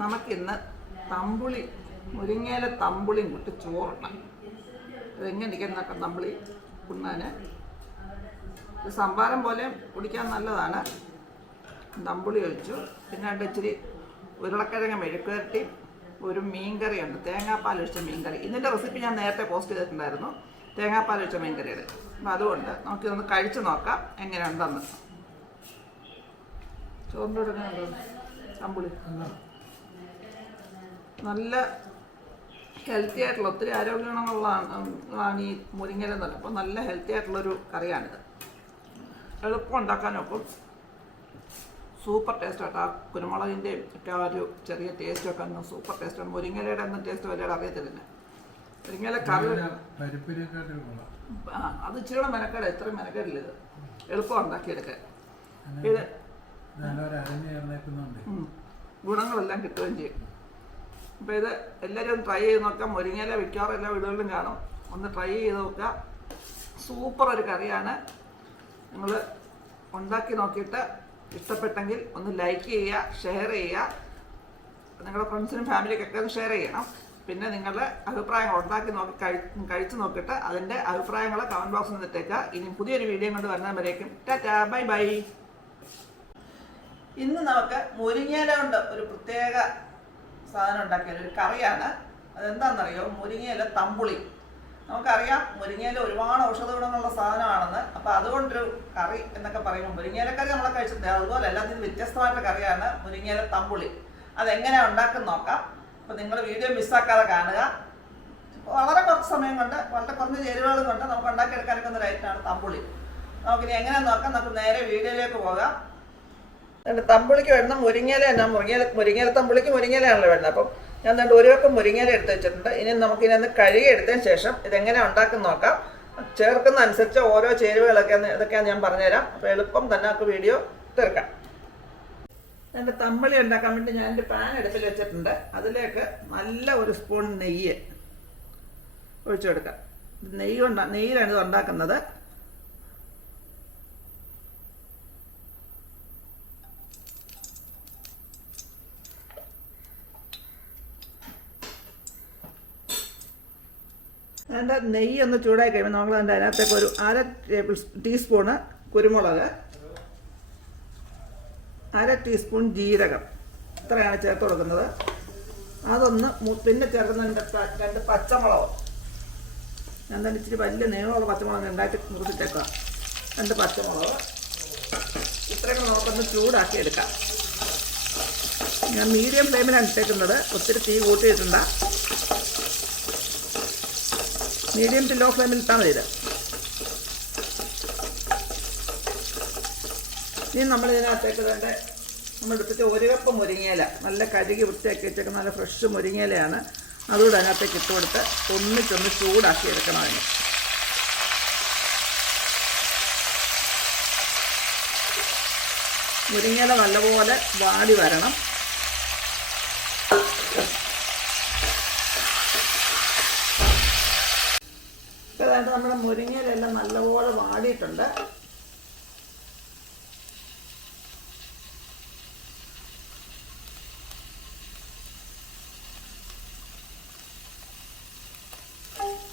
നമുക്കിന്ന് തമ്പുളി മുരിങ്ങയിലെ തമ്പുളിയും കൂട്ടി ചോറണം അതെങ്ങനെ ഇരിക്കുന്നൊക്കെ തമ്പുളി ഉണ്ണാൻ സംഭാരം പോലെ കുടിക്കാൻ നല്ലതാണ്. തമ്പുളി ഒഴിച്ചു. പിന്നെ രണ്ട് ഇച്ചിരി ഉരുളക്കിഴങ്ങ് മെഴുക്കുരട്ടി ഒരു മീൻകറിയുണ്ട്. തേങ്ങാപ്പാൽ ഒഴിച്ച മീൻകറി. ഇതിന്റെ റെസിപ്പി ഞാൻ നേരത്തെ പോസ്റ്റ് ചെയ്തിട്ടുണ്ടായിരുന്നു. തേങ്ങാപ്പാൽ ഒഴിച്ച മീൻകറിയുടെ. അപ്പം അതുകൊണ്ട് നമുക്കിതൊന്ന് കഴിച്ച് നോക്കാം എങ്ങനെയുണ്ടെന്ന്. ചോറിന്റെ കൊടുക്കാൻ തമ്പുളി. നല്ല ഹെൽത്തി ആയിട്ടുള്ള ഒത്തിരി ആരോഗ്യ ഈ മുരിങ്ങയില എന്ന് അപ്പോൾ നല്ല ഹെൽത്തി ആയിട്ടുള്ളൊരു കറിയാണിത്. എളുപ്പം ഉണ്ടാക്കാനൊക്കും. സൂപ്പർ ടേസ്റ്റ് ആയിട്ട് ആ കുരുമുളകിന്റെയും ഒക്കെ ആ ഒരു ചെറിയ ടേസ്റ്റൊക്കെ അങ്ങ് സൂപ്പർ ടേസ്റ്റാണ് മുരിങ്ങലയുടെ ഒന്നും ടേസ്റ്റ് വലിയ അറിയത്തില്ല മുരിങ്ങല കറി ആ അത് ഇച്ചിരി മെനക്കേട് എത്ര മെനക്കേടില്ല ഇത്. എളുപ്പം ഉണ്ടാക്കിയെടുക്കാൻ. ഇത്. ഗുണങ്ങളെല്ലാം കിട്ടുകയും ചെയ്യും. അപ്പോൾ ഇത് എല്ലാവരും ട്രൈ ചെയ്ത് നോക്കാം. മുരിങ്ങയില മിക്കവാറും എല്ലാ വീടുകളിലും കാണും. ഒന്ന് ട്രൈ ചെയ്ത് നോക്കുക. സൂപ്പർ ഒരു കറിയാണ്. നിങ്ങൾ ഉണ്ടാക്കി നോക്കിയിട്ട് ഇഷ്ടപ്പെട്ടെങ്കിൽ ഒന്ന് ലൈക്ക് ചെയ്യുക ഷെയർ ചെയ്യുക. നിങ്ങളുടെ ഫ്രണ്ട്സിനും ഫാമിലിക്കൊക്കെ ഒന്ന് ഷെയർ ചെയ്യണം. പിന്നെ നിങ്ങളുടെ അഭിപ്രായങ്ങൾ ഉണ്ടാക്കി നോക്കി കഴിച്ചു നോക്കിയിട്ട് അതിന്റെ അഭിപ്രായങ്ങൾ കമന്റ് ബോക്സിൽ ഇട്ടേക്കുക. ഇനി പുതിയൊരു വീഡിയോ കൊണ്ട് വരുന്നവരേക്കും ടാറ്റാ ബൈ ബൈ ഇന്ന് നമുക്ക് മുരിങ്ങയില കൊണ്ട് ഒരു പ്രത്യേക സാധനം ഉണ്ടാക്കിയത് ഒരു കറിയാണ്. അതെന്താണെന്നറിയോ? മുരിങ്ങയില തമ്പുളി. നമുക്കറിയാം മുരിങ്ങയില ഒരുപാട് ഔഷധ ഗുണങ്ങളുള്ള സാധനമാണെന്ന്. അപ്പോൾ അതുകൊണ്ടൊരു കറി എന്നൊക്കെ പറയുമ്പോൾ മുരിങ്ങയില കറി നമ്മളെ കഴിച്ചിട്ടുണ്ട് അതുപോലെ എല്ലാത്തിനും വ്യത്യസ്തമായിട്ടുള്ള കറിയാണ് മുരിങ്ങയില തമ്പുളി. അതെങ്ങനെയാണ് ഉണ്ടാക്കുന്ന നോക്കാം. അപ്പോൾ നിങ്ങൾ വീഡിയോ മിസ്സാക്കാതെ കാണുക. വളരെ കുറച്ച് സമയം കൊണ്ട് വളരെ കുറഞ്ഞ ചേരുവകൾ കൊണ്ട് നമുക്ക് ഉണ്ടാക്കിയെടുക്കാനൊക്കെ ഒരു ഐറ്റമാണ് തമ്പുളി. നമുക്കിനി എങ്ങനെയാണെന്ന് നോക്കാം. നമുക്ക് നേരെ വീഡിയോയിലേക്ക് പോകാം. എന്നിട്ട് തമ്പുളിക്ക് വേണ്ട മുരിങ്ങയില എന്നാ മുരിങ്ങയില മുരിങ്ങയില തമ്പുളിക്ക് മുരിങ്ങയിലാണല്ലോ വേണ്ടത് അപ്പം ഞാൻ എന്നിട്ട് ഒരു വെക്കം മുരിങ്ങയില എടുത്ത് വെച്ചിട്ടുണ്ട്. ഇനി നമുക്ക് ഇതിനൊന്ന് കഴുകി എടുത്തതിന് ശേഷം ഇതെങ്ങനെ ഉണ്ടാക്കുന്ന നോക്കാം. ചേർക്കുന്ന അനുസരിച്ച് ഓരോ ചേരുവകളൊക്കെ ഇതൊക്കെയാണ് ഞാൻ പറഞ്ഞുതരാം. അപ്പോൾ എളുപ്പം തന്നെ നമുക്ക് വീഡിയോ തീർക്കാം. എന്റെ തമ്പളി ഉണ്ടാക്കാൻ വേണ്ടി ഞാൻ എന്റെ പാൻ എടുത്തിൽ വെച്ചിട്ടുണ്ട്. അതിലേക്ക് നല്ല ഒരു സ്പൂൺ നെയ്യ് ഒഴിച്ചു കൊടുക്കാം. നെയ്യ് കൊണ്ടാണ് നെയ്യിലാണ് ഇത് ഉണ്ടാക്കുന്നത്. അതിന്റെ നെയ്യ് ഒന്ന് ചൂടായി കഴിയുമ്പോൾ നമ്മൾ അതിന്റെ അതിനകത്തേക്ക് ഒരു അര ടേബിൾ ടീസ്പൂണ് കുരുമുളക് അര ടീസ്പൂൺ ജീരകം. ഇത്രയാണ് ചേർത്ത് കൊടുക്കുന്നത്. അതൊന്ന് പിന്നെ ചേർക്കുന്നതിന്റെ രണ്ട് പച്ചമുളക്. ഞാൻ തന്നെ ഇച്ചിരി വലിയ നീളമുള്ള പച്ചമുളക് ഉണ്ടാക്കി മുറിച്ചിട്ടേക്കാം. രണ്ട് പച്ചമുളക്. ഇത്രയൊക്കെ നമുക്കൊന്ന് ചൂടാക്കി എടുക്കാം. ഞാൻ മീഡിയം ഫ്ലെയിമിലാണ് ഇട്ടേക്കുന്നത്. ഒത്തിരി തീ കൂട്ടിയിട്ടുണ്ട് മീഡിയം ടു ലോ ഫ്ലെയിമിൽ ഇട്ടാൽ മതി ഇനി നമ്മൾ ഇതിനകത്തേക്ക് വേണ്ട നമ്മൾ എടുത്തിട്ട് ഒരു കപ്പ് മുരിങ്ങയില നല്ല കഴുകി വൃത്തിയാക്കി വെച്ചേക്കുന്ന നല്ല ഫ്രഷ് മുരിങ്ങയിലയാണ്. അതുകൂടെ അതിനകത്തേക്ക് ഇട്ട് കൊടുത്ത് ഒന്നിച്ചൊന്ന് ചൂടാക്കി എടുക്കണം അതിന്. മുരിങ്ങയില നല്ലപോലെ വാടി വരണം. അതായത് നമ്മുടെ മുരിങ്ങയിലെല്ലാം നല്ലപോലെ വാടിയിട്ടുണ്ട്.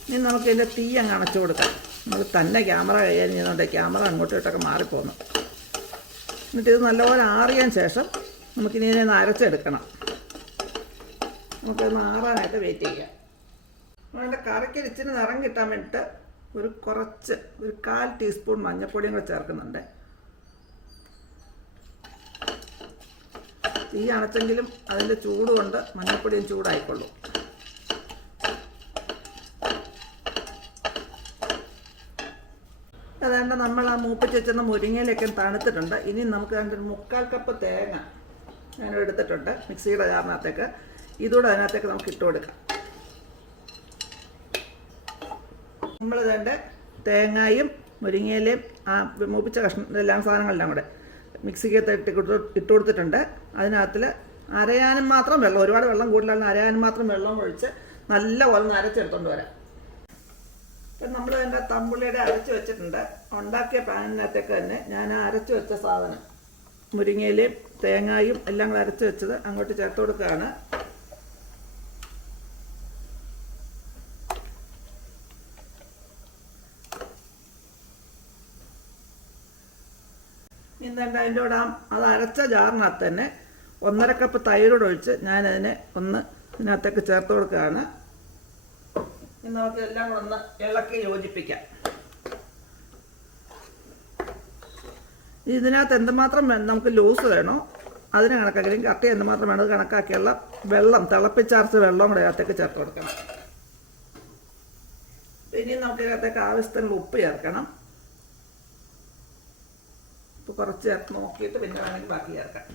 ഇനി നമുക്ക് ഇതിന്റെ തീ അങ്ങ് അണച്ചു കൊടുക്കാം. നമ്മൾ തന്നെ ക്യാമറ കൈകാര്യം ചെയ്യുന്നുണ്ട്. ക്യാമറ അങ്ങോട്ടും ഇട്ടൊക്കെ മാറിപ്പോന്നു. എന്നിട്ട് ഇത് നല്ലപോലെ ആറിയതിന് ശേഷം നമുക്കിനി ഇതിനെ നരച്ചെടുക്കണം നമുക്കിത് ആറാനായിട്ട് വെയിറ്റ് ചെയ്യാം. അതിന്റെ കറിക്ക് ഇച്ചിരി നിറം കിട്ടാൻ വേണ്ടിയിട്ട് ഒരു കുറച്ച് ഒരു കാൽ ടീസ്പൂൺ മഞ്ഞൾപ്പൊടിയും കൂടെ ചേർക്കുന്നുണ്ട്. തീ അണച്ചെങ്കിലും അതിന്റെ ചൂട് കൊണ്ട് മഞ്ഞൾപ്പൊടിയും ചൂടായിക്കൊള്ളും. അതുകൊണ്ട് നമ്മൾ ആ മൂപ്പിച്ച് വെച്ചിരുന്ന മുരിങ്ങയിലൊക്കെ തണുത്തിട്ടുണ്ട്. ഇനി നമുക്ക് അതിന്റെ ഒരു മുക്കാൽ കപ്പ് തേങ്ങ ഞാൻ എടുത്തിട്ടുണ്ട് മിക്സിയുടെ ചാറിനകത്തേക്ക്. ഇതുകൂടെ അതിനകത്തേക്ക് നമുക്ക് ഇട്ട് കൊടുക്കാം. നമ്മൾ ഇതേണ്ട തേങ്ങയും മുരിങ്ങയിലയും ആ മൂപ്പിച്ച കഷ്ണം എല്ലാം സാധനങ്ങളെല്ലാം കൂടെ മിക്സിക്കകത്ത് ഇട്ട് ഇട്ട് കൊടുത്തിട്ടുണ്ട്. അതിനകത്തിൽ അരയാനും മാത്രം വെള്ളം ഒരുപാട് വെള്ളം കൂടുതലാണ് അരയാനും മാത്രം വെള്ളം ഒഴിച്ച് നല്ല പോലെ നരച്ചെടുത്തോണ്ട് വരാം. ഇപ്പം നമ്മൾ അതിന്റെ തമ്പുള്ളിയുടെ അരച്ച് വെച്ചിട്ടുണ്ട്. ഉണ്ടാക്കിയ പാനിനകത്തേക്ക് തന്നെ ഞാൻ അരച്ച് വെച്ച സാധനം മുരിങ്ങയിലയും തേങ്ങായും എല്ലാം കൂടെ അരച്ച് വെച്ചത് അങ്ങോട്ട് ചേർത്ത് കൊടുക്കുകയാണ്. എന്നിട്ട് അതിന്റെ കൂടെ അത് അരച്ച ജാറിനകത്ത് തന്നെ ഒന്നര കപ്പ് തൈരോട് ഒഴിച്ച് ഞാനതിനെ ഒന്ന് ഇതിനകത്തേക്ക് ചേർത്ത് കൊടുക്കുകയാണ്. ഇനി നമുക്ക് എല്ലാം കൂടെ ഒന്ന് ഇളക്കി യോജിപ്പിക്കാം. ഇതിനകത്ത് എന്തുമാത്രം നമുക്ക് ലൂസ് വേണോ അതിന് കണക്കാക്കി കട്ടി എന്തുമാത്രം വേണം അത് കണക്കാക്കിയുള്ള വെള്ളം തിളപ്പിച്ചാർച്ച വെള്ളം കൂടെ അതിനകത്തേക്ക് ചേർത്ത് കൊടുക്കണം. പിന്നെയും നമുക്ക് ഇതിനകത്തേക്ക് ആവശ്യത്തിനുള്ള ഉപ്പ് ചേർക്കണം. ഉപ്പ് കുറച്ച് ചേർത്ത് നോക്കിയിട്ട് പിന്നെ വേണമെങ്കിൽ ബാക്കി ചേർക്കാം.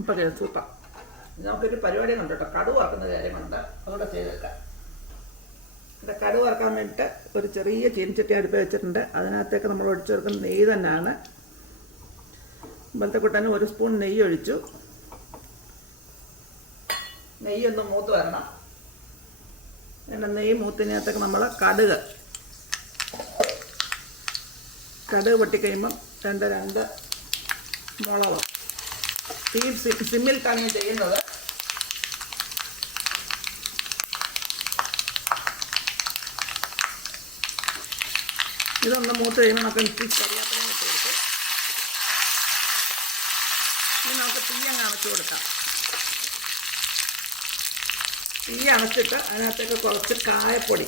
ഇപ്പം സൂപ്പർ. നമുക്കൊരു പരിപാടി ഉണ്ട് കേട്ടോ. കടുവ് വറക്കുന്ന കാര്യമുണ്ട്. അതുകൂടെ ചെയ്തേക്കാം. ഇവിടെ കടുവ് വറക്കാൻ വേണ്ടിയിട്ട് ഒരു ചെറിയ ചീനിച്ചട്ടി അടുപ്പ് വെച്ചിട്ടുണ്ട്. അതിനകത്തേക്ക് നമ്മൾ ഒഴിച്ചു കൊടുക്കുന്ന നെയ്യ് തന്നെയാണ്. ഇപ്പോഴത്തെ കുട്ടന് ഒരു സ്പൂൺ നെയ്യ് ഒഴിച്ചു. നെയ്യ് ഒന്ന് മൂത്ത് വരണം പിന്നെ നെയ്യ് മൂത്തിനകത്തേക്ക് നമ്മൾ കടുക്. കടുക് പൊട്ടിക്കഴിയുമ്പം രണ്ട് രണ്ട് മുളക്. തീ സിമ്മിൽ തന്നെ ചെയ്യുന്നത്. ഇതൊന്ന് മൂത്ത് കഴിയുമ്പോൾ നമുക്ക് ഇച്ചിരി കറിയാപ്പിലയും ഇട്ട് കൊടുക്കും. ഇനി നമുക്ക് തീയങ്ങ് അടച്ചു കൊടുക്കാം. തീ അണച്ചിട്ട് അതിനകത്തേക്ക് കുറച്ച് കായപ്പൊടി.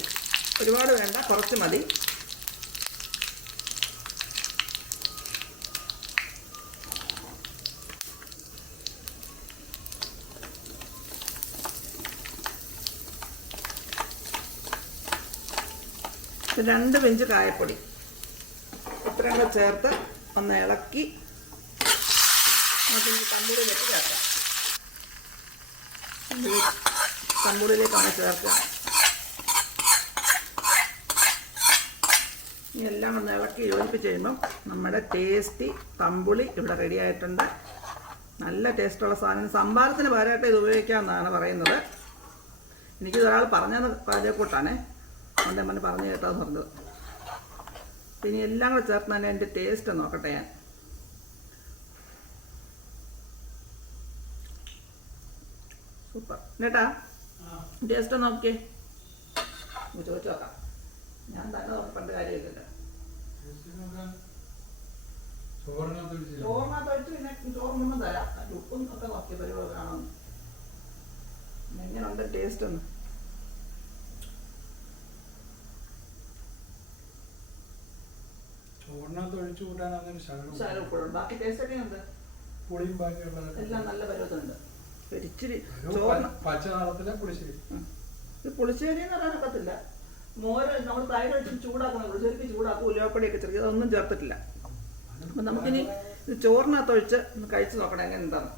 ഒരുപാട് വേണ്ട കുറച്ച് മതി. രണ്ട് പിഞ്ച് കായപ്പൊടി. ഇത്രയും കൂടെ ചേർത്ത് ഒന്ന് ഇളക്കി നമുക്ക് തമ്പൂരിലേക്ക് ചേർക്കാം. തമ്പൂരിലേക്കാണ് ചേർക്കുക. എല്ലാം ഒന്ന് ഇളക്കി യോജിപ്പിച്ച് കഴിയുമ്പം നമ്മുടെ ടേസ്റ്റി തമ്പുളി ഇവിടെ റെഡിയായിട്ടുണ്ട് നല്ല ടേസ്റ്റുള്ള സാധനം. സംഭാരത്തിന് പകരമായിട്ട് ഇത് ഉപയോഗിക്കാമെന്നാണ് പറയുന്നത്. എനിക്കിത് ഒരാൾ പറഞ്ഞത് പാചകക്കൂട്ടാണേ എന്റെ അമ്മ പറഞ്ഞു കേട്ടാന്ന് പറഞ്ഞത്. പിന്നെ എല്ലാം കൂടെ ചേർത്ത് തന്നെ എന്റെ ടേസ്റ്റ് നോക്കട്ടെ ഞാൻ. സൂപ്പർ. എന്നിട്ടാ ടേസ്റ്റ് നോക്കിയേ ചോദിച്ചു നോക്കാം ഞാൻ തന്നെ നോക്കേണ്ട കാര്യമില്ലല്ലോ ചോറിനകത്ത് ഒഴിച്ച് പിന്നെ ചോറിനൊന്നും തരാം അതിന്റെ ഉപ്പും ഒക്കെ നോക്കിയ പരിപാടി കാണുന്നു എങ്ങനെയുണ്ട് ടേസ്റ്റ് ഒന്ന് ചോറിനകത്ത് ഒഴിച്ചു കൂട്ടാൻ ശകലം ശകലം ഉപ്പുണ്ട് ബാക്കി ടേസ്റ്റ് ഒക്കെ ഉണ്ട് പുളിയും എല്ലാം നല്ല പരുവത്തുണ്ട് ഒരിച്ചിരി ഒരു ചോറിന് പച്ച നിറത്തിലെ പുളിശ്ശേരി ഇത് പുളിശ്ശേരി എന്ന് പറയാനൊക്കത്തില്ല മോര് നമ്മൾ തൈര് വെച്ച് ചൂടാക്കുന്ന പുളിശ്ശേരിക്ക് ചൂടാക്കും ഉലുവപ്പൊടിയൊക്കെ ചെറിയ അതൊന്നും ചേർത്തിട്ടില്ല. അപ്പം നമുക്കിനി ഇത് ചോറിനകത്ത് ഒഴിച്ച് ഒന്ന് കഴിച്ച് നോക്കണം എങ്ങനെ എന്താണ്